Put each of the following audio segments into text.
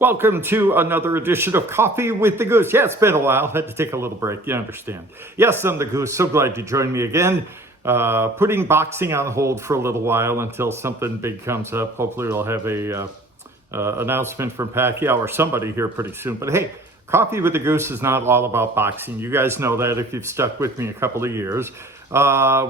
Welcome to another edition of Coffee with the Goose. Yeah, it's been a while. Had to take a little break. You understand. Yes, I'm the Goose. So glad you joined me again. Putting boxing on hold for a little while until something big comes up. Hopefully we'll have a announcement from Pacquiao or somebody here pretty soon. But hey, Coffee with the Goose is not all about boxing. You guys know that if you've stuck with me a couple of years.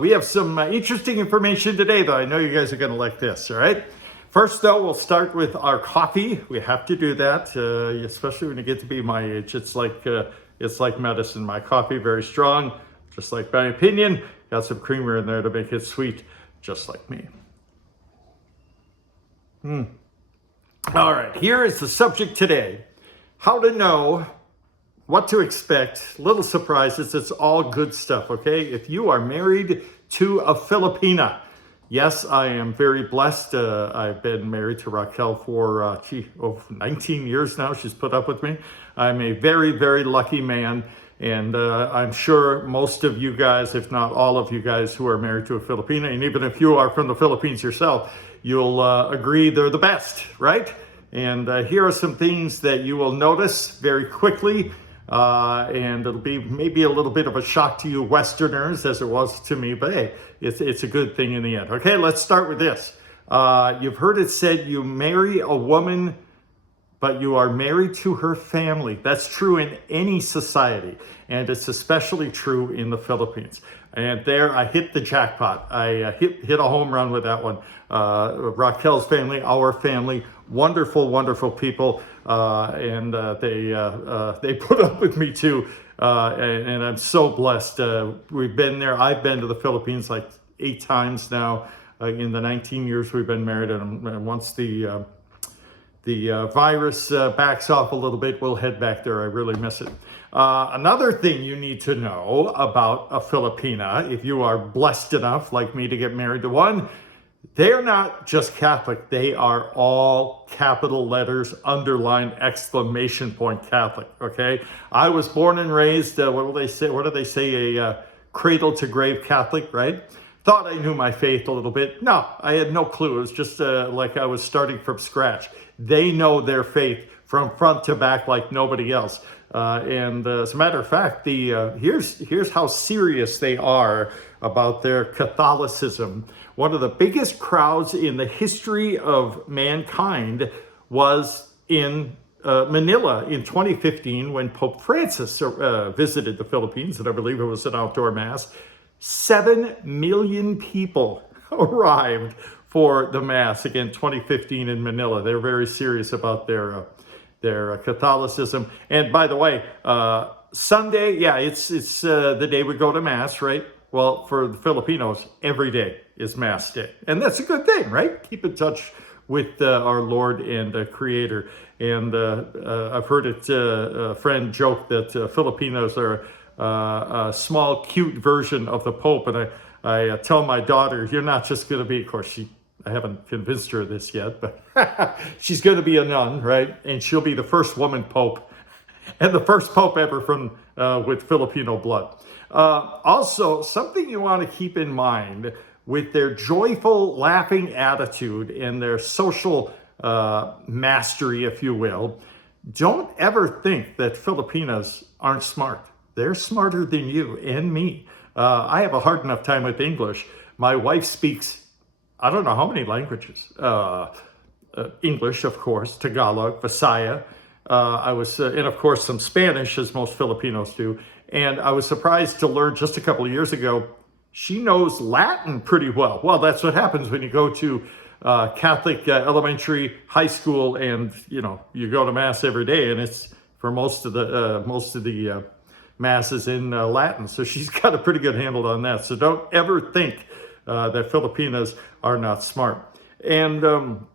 We have some interesting information today, though. I know you guys are going to like this, all right? First, though, we'll start with our coffee. We have to do that, especially when you get to be my age. It's like medicine. My coffee, very strong, just like my opinion. Got some creamer in there to make it sweet, just like me. All right, here is the subject today. How to know what to expect. Little surprises. It's all good stuff, okay? If you are married to a Filipina, yes, I am very blessed. I've been married to Raquel for 19 years now. She's put up with me. I'm a very, very lucky man. And I'm sure most of you guys, if not all of you guys who are married to a Filipina, and even if you are from the Philippines yourself, you'll agree they're the best, right? And here are some things that you will notice very quickly. And it'll be maybe a little bit of a shock to you Westerners as it was to me, but hey, it's a good thing in the end. Okay, let's start with this. You've heard it said you marry a woman, but you are married to her family. That's true in any society, and it's especially true in the Philippines. And there, I hit the jackpot. I hit a home run with that one. Raquel's family, our family, wonderful, wonderful people. And they put up with me too, and I'm so blessed. We've been there. I've been to the Philippines like 8 times now in the 19 years we've been married. And once the virus backs off a little bit, we'll head back there. I really miss it. Another thing you need to know about a Filipina, if you are blessed enough like me to get married to one, they're not just Catholic. They are all capital letters, underline, exclamation point Catholic, okay? I was born and raised, what do they say, a cradle to grave Catholic, right? Thought I knew my faith a little bit. No, I had no clue. It was just like I was starting from scratch. They know their faith from front to back like nobody else. And as a matter of fact, here's how serious they are about their Catholicism. One of the biggest crowds in the history of mankind was in Manila in 2015 when Pope Francis visited the Philippines, and I believe it was an outdoor mass. 7 million people arrived for the mass, again, 2015 in Manila. They're very serious about their Catholicism. And by the way, Sunday, yeah, it's the day we go to mass, right? Well, for the Filipinos, every day is Mass Day. And that's a good thing, right? Keep in touch with our Lord and Creator. And I've heard a friend joke that Filipinos are a small, cute version of the Pope. And I tell my daughter, you're not just going to be, of course, I haven't convinced her of this yet, but she's going to be a nun, right? And she'll be the first woman Pope and the first Pope ever with Filipino blood. Also, something you want to keep in mind with their joyful, laughing attitude and their social mastery, if you will, don't ever think that Filipinas aren't smart. They're smarter than you and me. I have a hard enough time with English. My wife speaks, I don't know how many languages. English, of course, Tagalog, Visaya. And of course, some Spanish, as most Filipinos do. And I was surprised to learn just a couple of years ago, she knows Latin pretty well. Well, that's what happens when you go to Catholic elementary, high school, and you go to mass every day, and it's for most of the masses in Latin. So she's got a pretty good handle on that. So don't ever think that Filipinas are not smart. And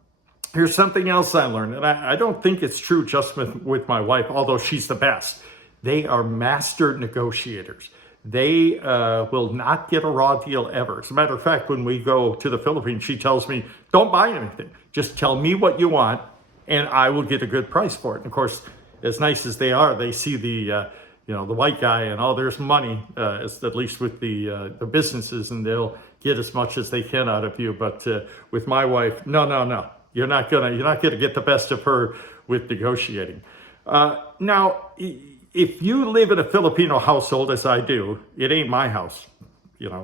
here's something else I learned, and I don't think it's true just with my wife, although she's the best. They are master negotiators. They will not get a raw deal ever. As a matter of fact, when we go to the Philippines, she tells me, don't buy anything. Just tell me what you want, and I will get a good price for it. And of course, as nice as they are, they see the white guy and, oh, there's money, at least with the businesses, and they'll get as much as they can out of you. But with my wife, no. You're not gonna get the best of her with negotiating. Now, if you live in a Filipino household, as I do, it ain't my house,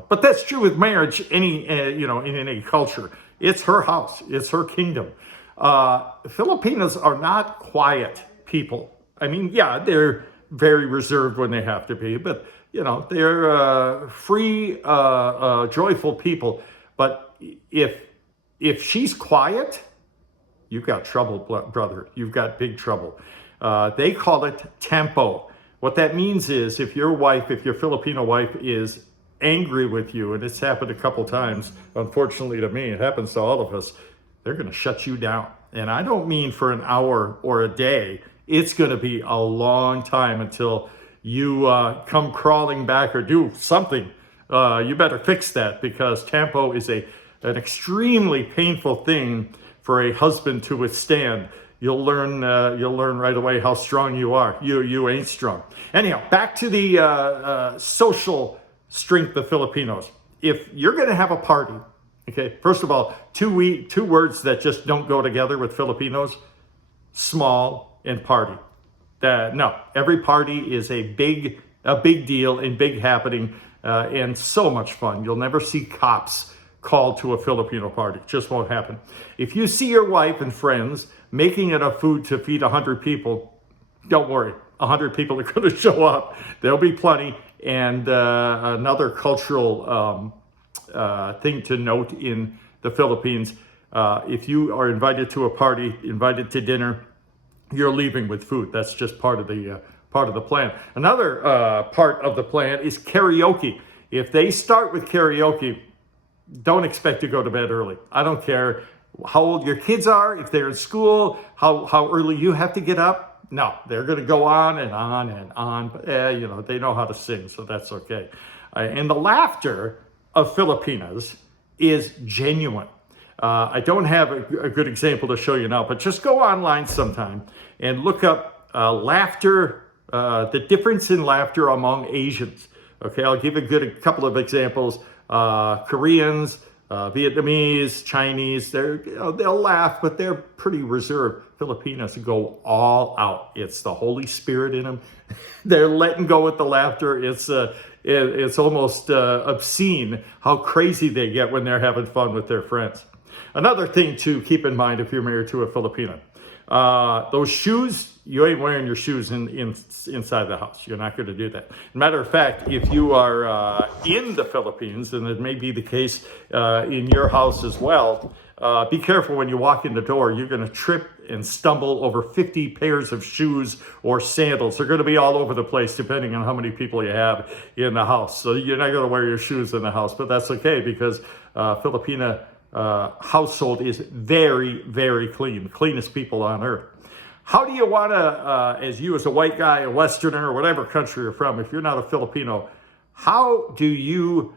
But that's true with marriage. In any culture, it's her house, it's her kingdom. Filipinos are not quiet people. I mean, yeah, they're very reserved when they have to be, but they're free, joyful people. But if she's quiet, you've got trouble, brother. You've got big trouble. They call it tempo. What that means is if your Filipino wife is angry with you, and it's happened a couple times, unfortunately to me, it happens to all of us, they're going to shut you down. And I don't mean for an hour or a day. It's going to be a long time until you come crawling back or do something. You better fix that, because tempo is an extremely painful thing for a husband to withstand. You'll learn right away how strong you are. You ain't strong. Anyhow, back to the social strength of Filipinos. If you're going to have a party, okay, first of all, two words that just don't go together with Filipinos: small and party. No, every party is a big deal and big happening, and so much fun. You'll never see cops called to a Filipino party. It just won't happen. If you see your wife and friends making enough food to feed 100 people, don't worry. 100 people are going to show up. There'll be plenty. And another cultural thing to note in the Philippines, if you are invited to a party, invited to dinner, you're leaving with food. That's just part of the plan. Another part of the plan is karaoke. If they start with karaoke, don't expect to go to bed early. I don't care how old your kids are, if they're in school, how early you have to get up. No, they're going to go on and on and on. But they know how to sing, so that's okay. And the laughter of Filipinas is genuine. I don't have a good example to show you now, but just go online sometime and look up laughter, the difference in laughter among Asians. Okay, I'll give a couple of examples. Koreans, Vietnamese, Chinese, they'll laugh, but they're pretty reserved. Filipinos go all out. It's the Holy Spirit in them. They're letting go with the laughter. It's almost obscene how crazy they get when they're having fun with their friends. Another thing to keep in mind if you're married to a Filipino, those shoes, you ain't wearing your shoes inside the house. You're not going to do that. Matter of fact, if you are in the Philippines, and it may be the case in your house as well, be careful when you walk in the door. You're going to trip and stumble over 50 pairs of shoes or sandals. They're going to be all over the place depending on how many people you have in the house. So you're not going to wear your shoes in the house, but that's okay, because Filipina household is very, very clean. The cleanest people on earth. How do you want to, as a white guy, a Westerner, or whatever country you're from, if you're not a Filipino, how do you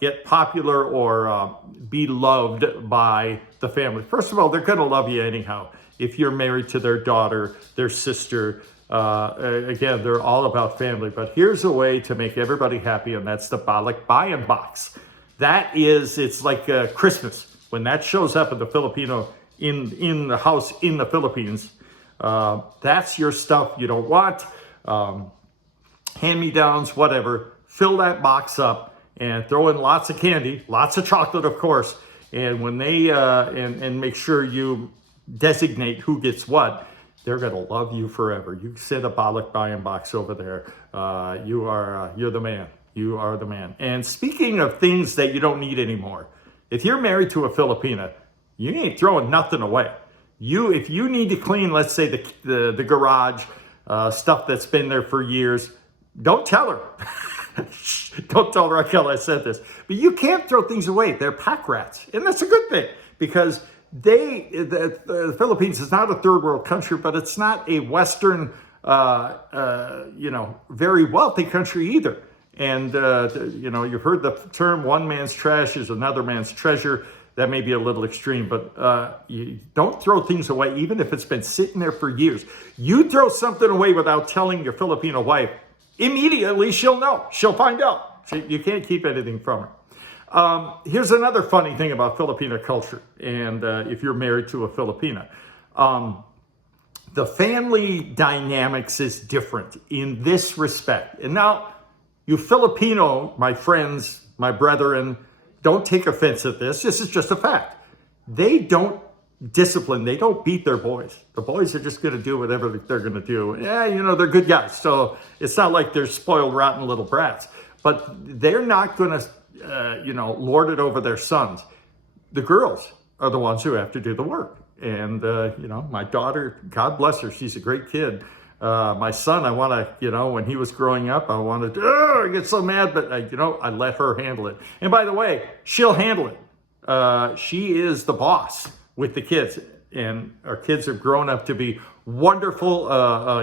get popular or be loved by the family? First of all, they're going to love you anyhow. If you're married to their daughter, their sister, again, they're all about family. But here's a way to make everybody happy, and that's the Balikbayan box. It's like Christmas. When that shows up in the Filipino, in the house in the Philippines, that's your stuff you don't want. Hand-me-downs, whatever. Fill that box up and throw in lots of candy, lots of chocolate, of course. And when they, and make sure you designate who gets what, they're going to love you forever. You send a Balikbayan box over there. You're the man. You are the man. And speaking of things that you don't need anymore, if you're married to a Filipina, you ain't throwing nothing away. If you need to clean, let's say the garage, stuff that's been there for years, don't tell her. Don't tell Raquel I said this. But you can't throw things away. They're pack rats. And that's a good thing, because the Philippines is not a third world country, but it's not a Western, very wealthy country either. And, you've heard the term one man's trash is another man's treasure. That may be a little extreme, but you don't throw things away, even if it's been sitting there for years. You throw something away without telling your Filipino wife, immediately she'll know. She'll find out. You can't keep anything from her. Here's another funny thing about Filipino culture, and if you're married to a Filipina, the family dynamics is different in this respect. And now, you Filipino, my friends, my brethren, don't take offense at this. This is just a fact. They don't discipline. They don't beat their boys. The boys are just going to do whatever they're going to do. Yeah, they're good guys. So it's not like they're spoiled, rotten little brats. But they're not going to, lord it over their sons. The girls are the ones who have to do the work. And, my daughter, God bless her, she's a great kid. My son, I want to, when he was growing up, I wanted to, I get so mad, but, I let her handle it. And by the way, she'll handle it. She is the boss with the kids. And our kids have grown up to be wonderful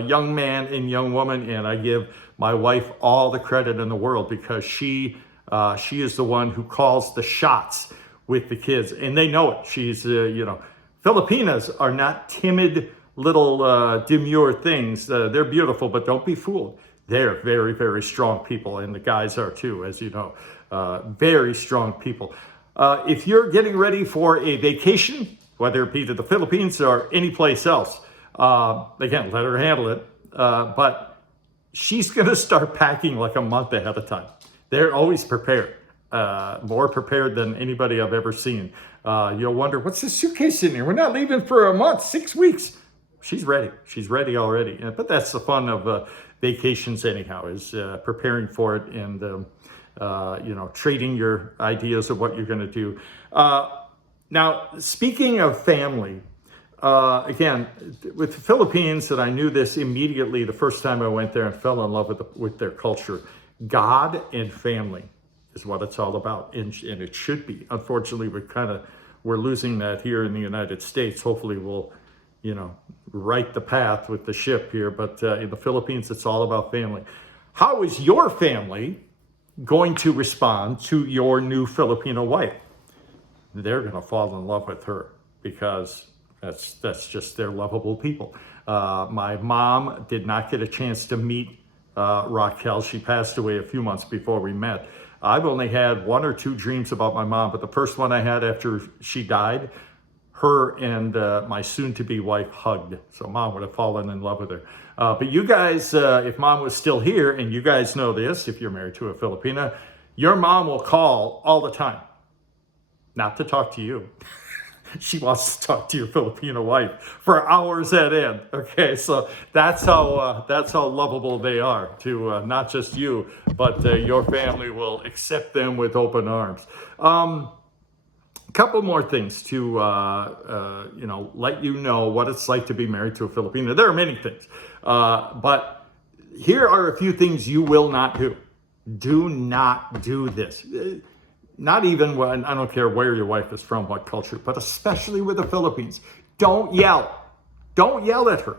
young man and young woman. And I give my wife all the credit in the world because she is the one who calls the shots with the kids. And they know it. She's, Filipinas are not timid little demure things. They're beautiful, but don't be fooled. They're very, very strong people, and the guys are too, as you know. Very strong people. If you're getting ready for a vacation, whether it be to the Philippines or any place else, again, let her handle it. But she's going to start packing like a month ahead of time. They're always prepared, more prepared than anybody I've ever seen. You'll wonder, what's this suitcase in here? We're not leaving for a month, 6 weeks. She's ready. She's ready already. But that's the fun of vacations anyhow, is preparing for it and, trading your ideas of what you're going to do. Now, speaking of family, again, with the Philippines, and I knew this immediately the first time I went there and fell in love with their culture. God and family is what it's all about, and it should be. Unfortunately, we're losing that here in the United States. Hopefully, we'll, right the path with the ship here. But in the Philippines, it's all about family. How is your family going to respond to your new Filipino wife? They're going to fall in love with her because that's just they're lovable people. My mom did not get a chance to meet Raquel. She passed away a few months before we met. I've only had 1 or 2 dreams about my mom, but the first one I had after she died, her and my soon-to-be wife hugged. So mom would have fallen in love with her. But you guys, if mom was still here, and you guys know this, if you're married to a Filipina, your mom will call all the time. Not to talk to you. She wants to talk to your Filipino wife for hours at end. Okay, so that's how lovable they are to not just you, but your family will accept them with open arms. A couple more things to let you know what it's like to be married to a Filipino. There are many things, but here are a few things you will not do. Do not do this. Not even when, I don't care where your wife is from, what culture, but especially with the Philippines. Don't yell. Don't yell at her.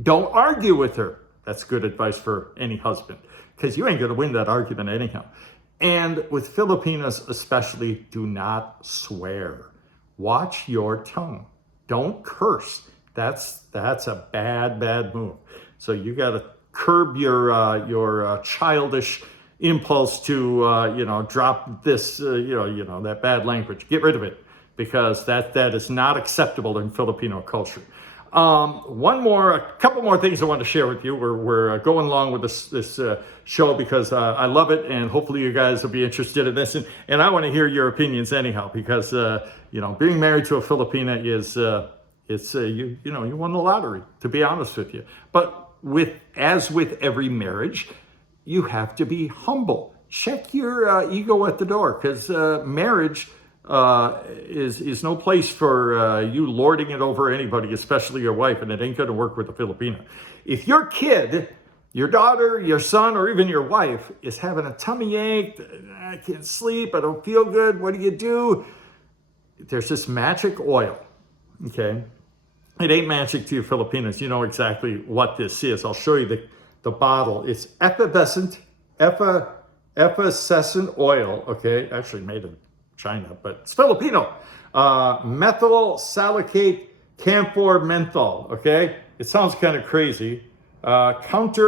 Don't argue with her. That's good advice for any husband, because you ain't going to win that argument anyhow. And with Filipinas especially, do not swear. Watch your tongue. Don't curse. That's a bad move. So you got to curb your childish impulse to drop this that bad language. Get rid of it, because that is not acceptable in Filipino culture. A couple more things I want to share with you. We're going along with this show because I love it, and hopefully you guys will be interested in this. And I want to hear your opinions anyhow, because being married to a Filipina is you won the lottery, to be honest with you. But as with every marriage, you have to be humble. Check your ego at the door, because marriage is no place for you lording it over anybody, especially your wife, and it ain't going to work with a Filipina. If your kid, your daughter, your son, or even your wife is having a tummy ache, I can't sleep, I don't feel good, what do? There's this magic oil, okay? It ain't magic to you Filipinos. You know exactly what this is. I'll show you the bottle. It's effervescent oil, okay? Actually made in China, but it's Filipino. Methyl salicate camphor menthol, okay? It sounds kind of crazy. Something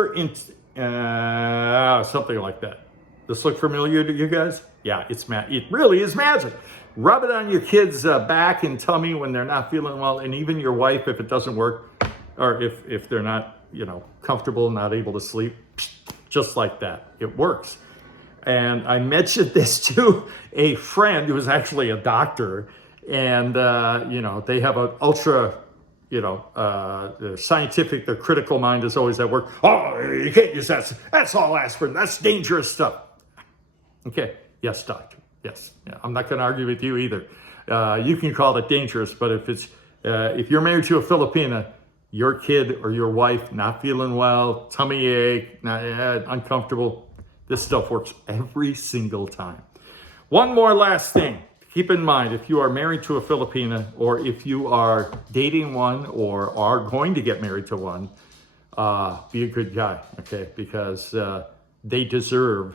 like that. This look familiar to you guys? Yeah, it really is magic. Rub it on your kids' back and tummy when they're not feeling well, and even your wife if it doesn't work, or if they're not, comfortable, not able to sleep, just like that. It works. And I mentioned this to a friend who was actually a doctor, and they have an ultra, scientific, their critical mind is always at work. Oh, you can't use that. That's all aspirin. That's dangerous stuff. Okay. Yes, doctor. Yes. Yeah, I'm not going to argue with you either. You can call it dangerous, but if you're married to a Filipina, your kid or your wife not feeling well, tummy ache, uncomfortable, this stuff works every single time. One more last thing. Keep in mind, if you are married to a Filipina, or if you are dating one or are going to get married to one, be a good guy, okay? Because they deserve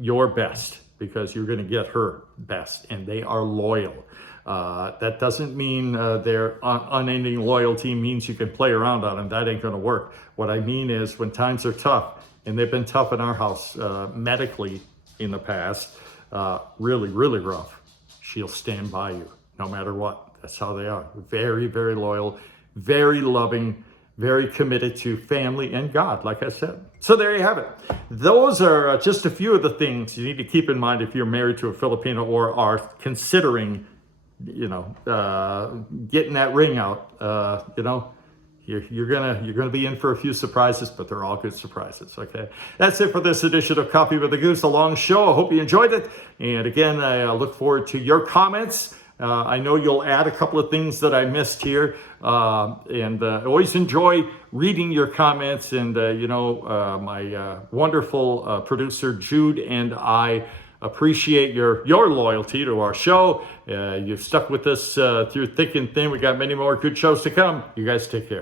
your best, because you're going to get her best, and they are loyal. That doesn't mean their unending loyalty means you can play around on them. That ain't going to work. What I mean is when times are tough, and they've been tough in our house medically in the past, really, really rough, she'll stand by you no matter what. That's how they are. Very, very loyal, very loving, very committed to family and God, like I said. So there you have it. Those are just a few of the things you need to keep in mind if you're married to a Filipino or are considering, getting that ring out. You're gonna be in for a few surprises, but they're all good surprises. Okay, that's it for this edition of Coffee with the Goose, a long show. I hope you enjoyed it, and again, I look forward to your comments. I know you'll add a couple of things that I missed here, and I always enjoy reading your comments. And my wonderful producer Jude and I appreciate your loyalty to our show. You've stuck with us through thick and thin. We got many more good shows to come. You guys take care.